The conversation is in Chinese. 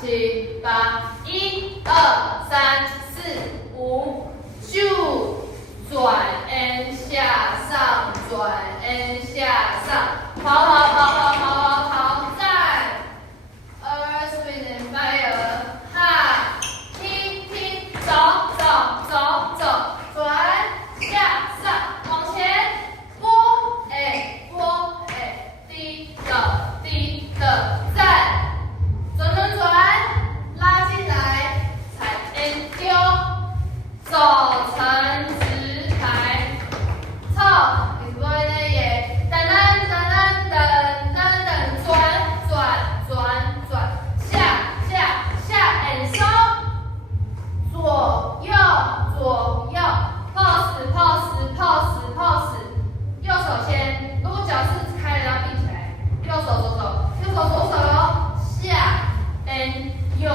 七八，一二三四五，咻，转 N 下上，转 N 下上，跑，再，spin and fire， 哈，踢，走，转下上，往前，拨，低的，再，转，拉进来，踩 N 丢，走成直排，操，你不会那也，等，转，下 N 收，左右 ，pose， 右手先，如果脚是开的要闭起来，右手左手，下 N 右。